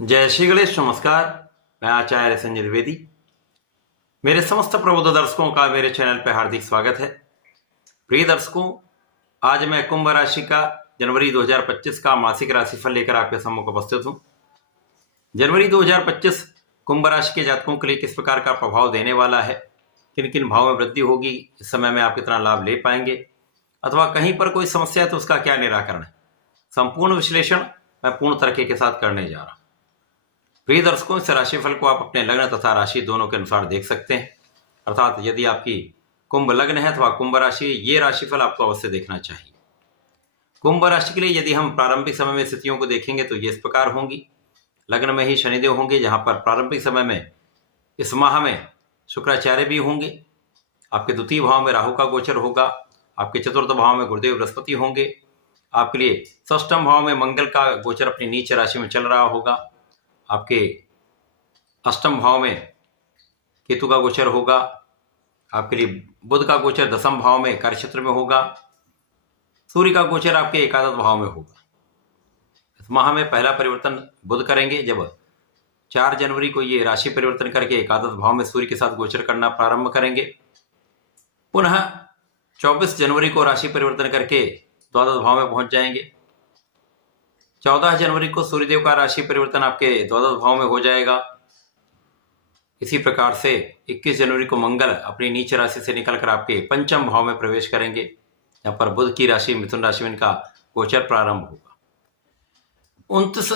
जय श्री गणेश। नमस्कार। मैं आचार्य संजय द्विवेदी। मेरे समस्त प्रबुद्ध दर्शकों का मेरे चैनल पर हार्दिक स्वागत है। प्रिय दर्शकों, आज मैं कुंभ राशि का जनवरी 2025 का मासिक राशिफल लेकर आपके सम्मुख उपस्थित हूं। जनवरी 2025 कुंभ राशि के जातकों के लिए किस प्रकार का प्रभाव देने वाला है, किन किन भाव में वृद्धि होगी, इस समय में आप कितना लाभ ले पाएंगे अथवा कहीं पर कोई समस्या है तो उसका क्या निराकरण है, संपूर्ण विश्लेषण मैं पूर्ण तरीके के साथ करने जा रहा हूं। प्रिय दर्शकों, इस राशिफल को आप अपने लग्न तथा राशि दोनों के अनुसार देख सकते हैं। अर्थात यदि आपकी कुंभ लग्न है अथवा कुंभ राशि, ये राशिफल आपको अवश्य देखना चाहिए। कुंभ राशि के लिए यदि हम प्रारंभिक समय में स्थितियों को देखेंगे तो ये इस प्रकार होंगी। लग्न में ही शनिदेव होंगे, जहां पर प्रारंभिक समय में इस माह में शुक्राचार्य भी होंगे। आपके द्वितीय भाव में राहु का गोचर होगा। आपके चतुर्थ भाव में गुरुदेव बृहस्पति होंगे। आपके लिए षष्ठम भाव में मंगल का गोचर अपनी नीच राशि में चल रहा होगा। आपके अष्टम भाव में केतु का गोचर होगा। आपके लिए बुध का गोचर दसम भाव में कार्यक्षेत्र में होगा। सूर्य का गोचर आपके एकादश भाव में होगा। इस माह में पहला परिवर्तन बुध करेंगे, जब 4 जनवरी को ये राशि परिवर्तन करके एकादश भाव में सूर्य के साथ गोचर करना प्रारंभ करेंगे। पुनः 24 जनवरी को राशि परिवर्तन करके द्वादश भाव में पहुंच जाएंगे। 14 जनवरी को सूर्यदेव का राशि परिवर्तन आपके द्वादश भाव में हो जाएगा। इसी प्रकार से 21 जनवरी को मंगल अपनी नीच राशि से निकलकर आपके पंचम भाव में प्रवेश करेंगे, यहाँ पर बुध की राशि मिथुन राशि में इनका गोचर प्रारंभ होगा। 29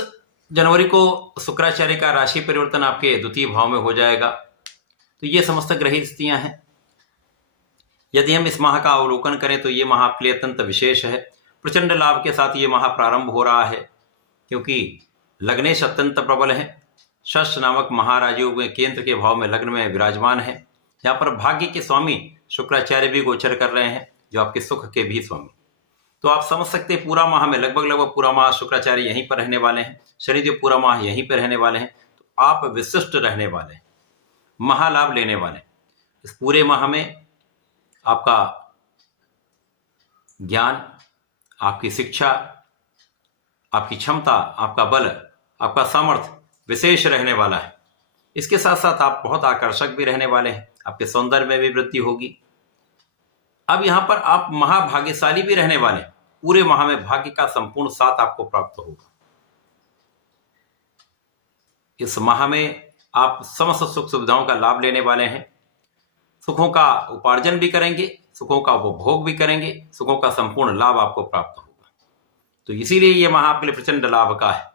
जनवरी को शुक्राचार्य का राशि परिवर्तन आपके द्वितीय भाव में हो जाएगा। तो ये समस्त ग्रही स्थितियां हैं। यदि हम इस माह का अवलोकन करें तो ये माह आपके लिए अत्यंत विशेष है। प्रचंड लाभ के साथ ये माह प्रारंभ हो रहा है, क्योंकि लग्नेश अत्यंत प्रबल है। षष्ठ नामक महाराजयोग में केंद्र के भाव में लग्न में विराजमान है। यहाँ पर भाग्य के स्वामी शुक्राचार्य भी गोचर कर रहे हैं, जो आपके सुख के भी स्वामी। तो आप समझ सकते हैं पूरा माह में लगभग पूरा माह शुक्राचार्य यहीं पर रहने वाले हैं। शनिदेव पूरा माह यहीं पर रहने वाले हैं। तो आप विशिष्ट रहने वाले हैं, महालाभ लेने वाले हैं। इस पूरे माह में आपका ज्ञान, आपकी शिक्षा, आपकी क्षमता, आपका बल, आपका सामर्थ्य विशेष रहने वाला है। इसके साथ साथ आप बहुत आकर्षक भी रहने वाले हैं। आपके सौंदर्य में भी वृद्धि होगी। अब यहां पर आप महाभाग्यशाली भी रहने वाले हैं। पूरे माह में भाग्य का संपूर्ण साथ आपको प्राप्त होगा। इस माह में आप समस्त सुख सुविधाओं का लाभ लेने वाले हैं। सुखों का उपार्जन भी करेंगे, सुखों का उपभोग भी करेंगे, सुखों का संपूर्ण लाभ आपको प्राप्त होगा। तो इसीलिए यह माह आपके लिए प्रचंड लाभ का है।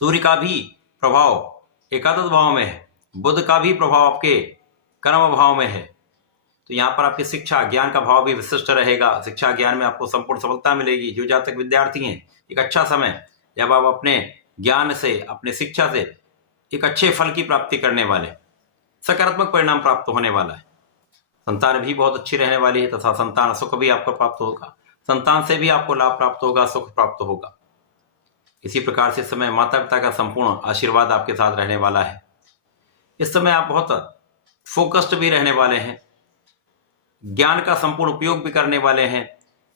सूर्य का भी प्रभाव एकादश भाव में है, बुध का भी प्रभाव आपके कर्म भाव में है। तो यहाँ पर आपकी शिक्षा ज्ञान का भाव भी विशिष्ट रहेगा। शिक्षा ज्ञान में आपको संपूर्ण सफलता मिलेगी। जो जातक विद्यार्थी हैं, एक अच्छा समय जब आप अपने ज्ञान से, अपने शिक्षा से एक अच्छे फल की प्राप्ति करने वाले, सकारात्मक परिणाम प्राप्त होने वाला है। संतान भी बहुत अच्छी रहने वाली है तथा संतान सुख भी आपको प्राप्त होगा। संतान से भी आपको लाभ प्राप्त होगा, सुख प्राप्त होगा। इसी प्रकार से इस समय माता पिता का संपूर्ण आशीर्वाद आपके साथ रहने वाला है। इस समय आप बहुत फोकस्ड भी रहने वाले हैं। ज्ञान का संपूर्ण उपयोग भी करने वाले हैं।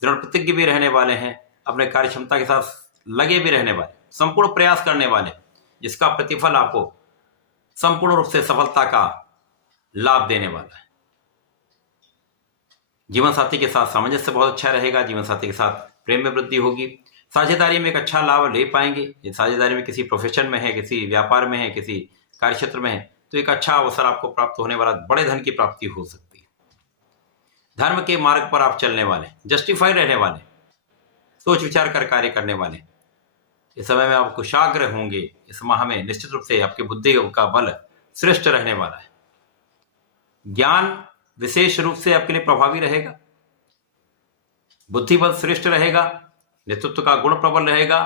दृढ़ प्रतिज्ञ भी रहने वाले हैं। अपने कार्य क्षमता के साथ लगे भी रहने वाले, संपूर्ण प्रयास करने वाले, जिसका प्रतिफल आपको संपूर्ण रूप से सफलता का लाभ देने वाला है। जीवन साथी के साथ सामंजस्य बहुत अच्छा रहेगा। जीवन साथी के साथ प्रेम में वृद्धि होगी। साझेदारी में एक अच्छा लाभ ले पाएंगे। ये साझेदारी में किसी प्रोफेशन में है, किसी व्यापार में है, किसी कार्यक्षेत्र में है, तो एक अच्छा अवसर आपको प्राप्त होने वाला, बड़े धन की प्राप्ति हो सकती है। धर्म के मार्ग पर आप चलने वाले, जस्टिफाई रहने वाले, सोच विचार कर कार्य करने वाले। इस समय में आप कुशाग्र होंगे। इस माह में निश्चित रूप से आपकी बुद्धि का बल श्रेष्ठ रहने वाला है। ज्ञान विशेष रूप से आपके लिए प्रभावी रहेगा। बुद्धि बल श्रेष्ठ रहेगा। नेतृत्व का गुण प्रबल रहेगा।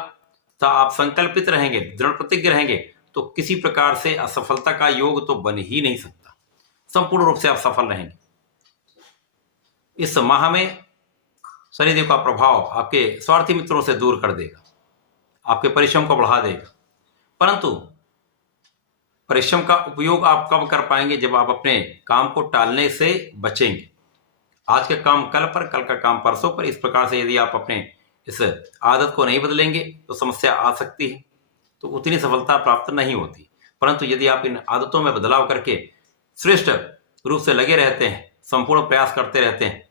तो आप संकल्पित रहेंगे, दृढ़ प्रतिज्ञ रहेंगे, तो किसी प्रकार से असफलता का योग तो बन ही नहीं सकता। संपूर्ण रूप से आप सफल रहेंगे। इस माह में शनिदेव का प्रभाव आपके स्वार्थी मित्रों से दूर कर देगा, आपके परिश्रम को बढ़ा देगा। परंतु परिश्रम का उपयोग आप कब कर पाएंगे? जब आप अपने काम को टालने से बचेंगे। आज का काम कल पर, कल का काम परसों पर। इस प्रकार से यदि आप अपने इस आदत को नहीं बदलेंगे तो समस्या आ सकती है। तो उतनी सफलता प्राप्त नहीं होती। परंतु यदि आप इन आदतों में बदलाव करके श्रेष्ठ रूप से लगे रहते हैं, संपूर्ण प्रयास करते रहते हैं,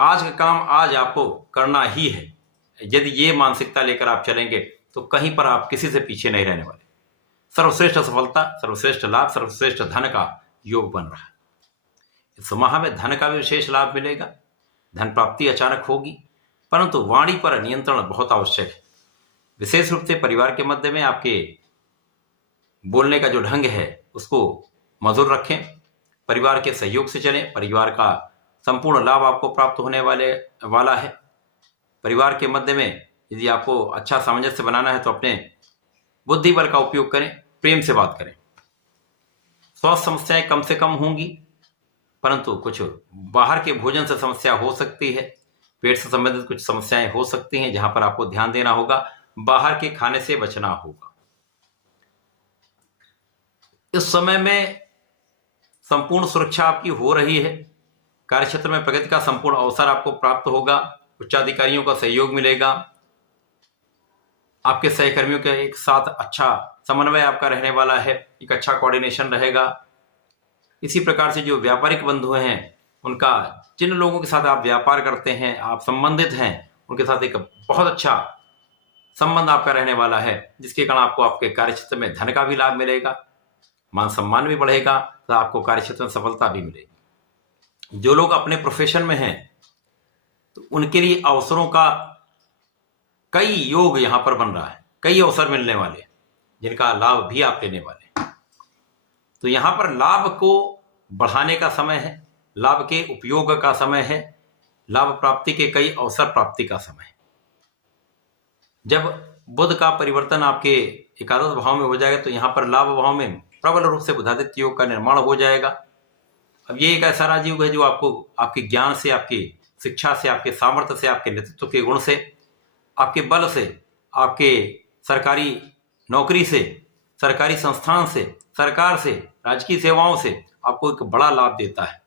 आज का काम आज आपको करना ही है, यदि ये मानसिकता लेकर आप चलेंगे तो कहीं पर आप किसी से पीछे नहीं रहने वाले। सर्वश्रेष्ठ सफलता, सर्वश्रेष्ठ लाभ, सर्वश्रेष्ठ धन का योग बन रहा है। इस माह में धन का भी विशेष लाभ मिलेगा, धन प्राप्ति अचानक होगी, परंतु वाणी पर नियंत्रण बहुत आवश्यक है। विशेष रूप से परिवार के मध्य में आपके बोलने का जो ढंग है उसको मधुर रखें, परिवार के सहयोग से चलें, परिवार का संपूर्ण लाभ आपको प्राप्त होने वाला है। परिवार के मध्य में यदि आपको अच्छा सामंजस्य बनाना है तो अपने बुद्धि बल का उपयोग करें, प्रेम से बात करें। स्वास्थ्य समस्याएं कम से कम होंगी, परंतु कुछ बाहर के भोजन से समस्या हो सकती है, पेट से संबंधित कुछ समस्याएं हो सकती हैं जहां पर आपको ध्यान देना होगा, बाहर के खाने से बचना होगा। इस समय में संपूर्ण सुरक्षा आपकी हो रही है, कार्यक्षेत्र में प्रगति का संपूर्ण अवसर आपको प्राप्त होगा, उच्चाधिकारियों का सहयोग मिलेगा, आपके सहकर्मियों के एक साथ अच्छा समन्वय आपका रहने वाला है, एक अच्छा कोऑर्डिनेशन रहेगा। इसी प्रकार से जो व्यापारिक बंधु हैं उनका, जिन लोगों के साथ आप व्यापार करते हैं, आप संबंधित हैं, उनके साथ एक बहुत अच्छा संबंध आपका रहने वाला है, जिसके कारण आपको आपके कार्यक्षेत्र में धन का भी लाभ मिलेगा, मान सम्मान भी बढ़ेगा, तो आपको कार्यक्षेत्र में सफलता भी मिलेगी। जो लोग अपने प्रोफेशन में हैं तो उनके लिए अवसरों का कई योग यहां पर बन रहा है, कई अवसर मिलने वाले जिनका लाभ भी आप लेने वाले हैं। तो यहां पर लाभ को बढ़ाने का समय है, लाभ के उपयोग का समय है, लाभ प्राप्ति के कई अवसर प्राप्ति का समय है। जब बुध का परिवर्तन आपके एकादश भाव में हो जाएगा तो यहां पर लाभ भाव में प्रबल रूप से बुधादित्य योग का निर्माण हो जाएगा। अब ये एक ऐसा राजयोग है जो आपको आपके ज्ञान से, आपकी शिक्षा से, आपके सामर्थ्य से, आपके नेतृत्व के गुण से, आपके बल से, आपके सरकारी नौकरी से, सरकारी संस्थान से, सरकार से, राजकीय सेवाओं से आपको एक बड़ा लाभ देता है।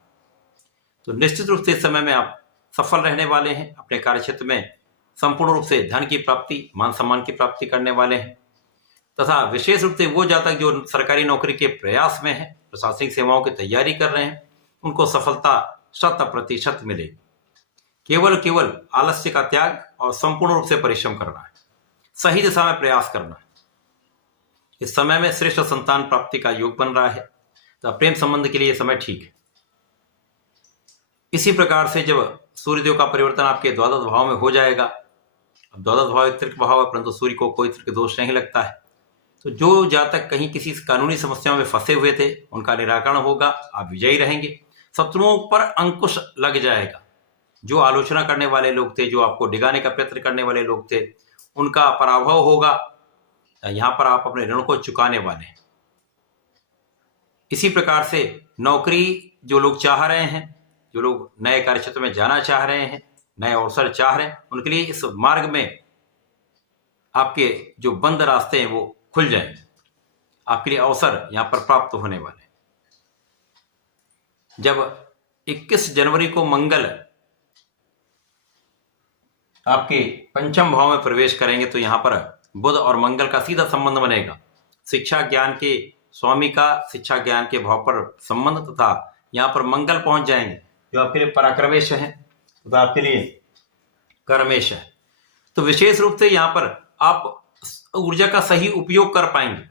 तो निश्चित रूप से इस समय में आप सफल रहने वाले हैं, अपने कार्यक्षेत्र में संपूर्ण रूप से धन की प्राप्ति, मान सम्मान की प्राप्ति करने वाले हैं। तथा विशेष रूप से वो जातक जो सरकारी नौकरी के प्रयास में है, प्रशासनिक सेवाओं की तैयारी कर रहे हैं, उनको सफलता 100% मिलेगी। केवल आलस्य का त्याग और संपूर्ण रूप से परिश्रम करना है, सही दिशा में प्रयास करना है। इस समय में श्रेष्ठ संतान प्राप्ति का योग बन रहा है, तो प्रेम संबंध के लिए यह समय ठीक है। इसी प्रकार से जब सूर्यदेव का परिवर्तन आपके द्वादश भाव में हो जाएगा, अब द्वादश भाव एक त्रिक भाव है, परंतु सूर्य को कोई त्रिक दोष नहीं लगता है, तो जो जातक कहीं किसी कानूनी समस्याओं में फंसे हुए थे उनका निराकरण होगा, आप विजयी रहेंगे, शत्रुओं पर अंकुश लग जाएगा। जो आलोचना करने वाले लोग थे, जो आपको डिगाने का प्रयत्न करने वाले लोग थे, उनका पराभव होगा। यहां पर आप अपने ऋण को चुकाने वाले हैं। इसी प्रकार से नौकरी जो लोग चाह रहे हैं, जो लोग नए कार्यक्षेत्र में जाना चाह रहे हैं, नए अवसर चाह रहे हैं, उनके लिए इस मार्ग में आपके जो बंद रास्ते हैं वो खुल जाएंगे, आपके लिए अवसर यहां पर प्राप्त होने वाले हैं। जब 21 जनवरी को मंगल आपके पंचम भाव में प्रवेश करेंगे तो यहां पर बुध और मंगल का सीधा संबंध बनेगा। शिक्षा ज्ञान के स्वामी का शिक्षा ज्ञान के भाव पर संबंध, तथा यहां पर मंगल पहुंच जाएंगे जो आपके लिए पराक्रमेश है तथा आपके लिए कर्मेश है। तो विशेष रूप से यहां पर आप ऊर्जा का सही उपयोग कर पाएंगे,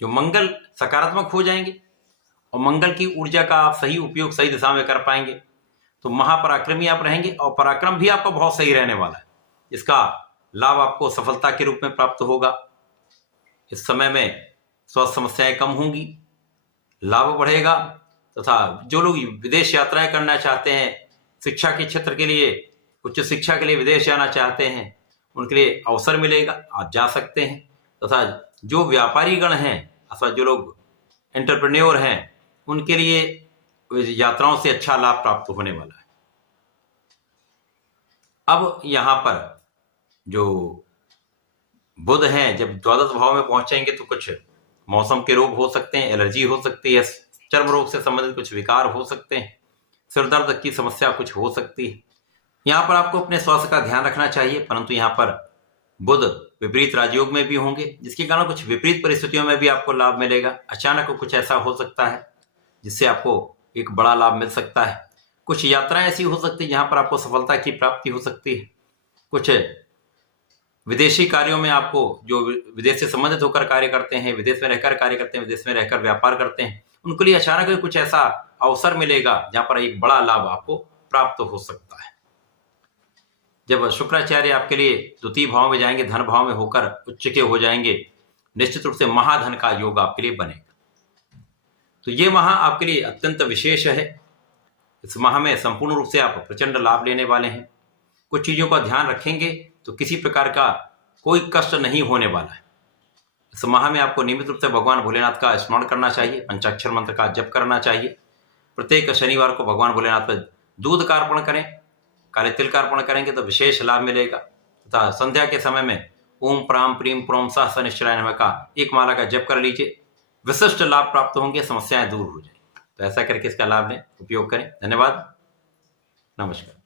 जो मंगल सकारात्मक हो जाएंगे और मंगल की ऊर्जा का आप सही उपयोग सही दिशा में कर पाएंगे तो महापराक्रमी आप रहेंगे, और पराक्रम भी आपका बहुत सही रहने वाला है। इसका लाभ आपको सफलता के रूप में प्राप्त होगा। इस समय में स्वास्थ्य समस्याएं कम होंगी, लाभ बढ़ेगा, तथा जो लोग विदेश यात्राएं करना चाहते हैं, शिक्षा के क्षेत्र के लिए, उच्च शिक्षा के लिए विदेश जाना चाहते हैं, उनके लिए अवसर मिलेगा, आप जा सकते हैं। तथा जो व्यापारी गण हैं अथवा जो लोग एंटरप्रेन्योर हैं, उनके लिए यात्राओं से अच्छा लाभ प्राप्त होने वाला है। अब यहां पर जो बुध हैं जब द्वादश भाव में पहुंचेंगे तो कुछ मौसम के रोग हो सकते हैं, एलर्जी हो सकती है, चर्म रोग से संबंधित कुछ विकार हो सकते हैं, सिर दर्द की समस्या कुछ हो सकती है। यहाँ पर आपको अपने स्वास्थ्य का ध्यान रखना चाहिए, परंतु यहाँ पर बुध विपरीत राजयोग में भी होंगे, जिसके कारण कुछ विपरीत परिस्थितियों में भी आपको लाभ मिलेगा। अचानक कुछ ऐसा हो सकता है जिससे आपको एक बड़ा लाभ मिल सकता है। कुछ यात्राएं ऐसी हो सकती है जहां पर आपको सफलता की प्राप्ति हो सकती है। कुछ विदेशी कार्यों में आपको, जो विदेश से संबंधित होकर कार्य करते हैं, विदेश में रहकर कार्य करते हैं, विदेश में रहकर व्यापार करते हैं, उनके लिए अचानक कुछ ऐसा अवसर मिलेगा जहां पर एक बड़ा लाभ आपको प्राप्त हो सकता है। जब शुक्राचार्य आपके लिए द्वितीय भाव में जाएंगे, धन भाव में होकर उच्च के हो जाएंगे, निश्चित रूप से महाधन का योग आपके लिए बनेगा। तो ये माह आपके लिए अत्यंत विशेष है। इस माह में संपूर्ण रूप से आप प्रचंड लाभ लेने वाले हैं। कुछ चीजों का ध्यान रखेंगे तो किसी प्रकार का कोई कष्ट नहीं होने वाला है। इस माह में आपको नियमित रूप से भगवान भोलेनाथ का स्मरण करना चाहिए, पंचाक्षर मंत्र का जप करना चाहिए। प्रत्येक शनिवार को भगवान भोलेनाथ पर दूध का अर्पण करें, काले तिल का अर्पण करेंगे तो विशेष लाभ मिलेगा। तथा संध्या के समय में ओम प्राम प्रीम प्रोम सह शनिश्चराय नमः का एक माला का जप कर लीजिए, विशिष्ट लाभ प्राप्त होंगे, समस्याएं दूर हो जाएंगी। तो ऐसा करके इसका लाभ लें, उपयोग करें। धन्यवाद, नमस्कार।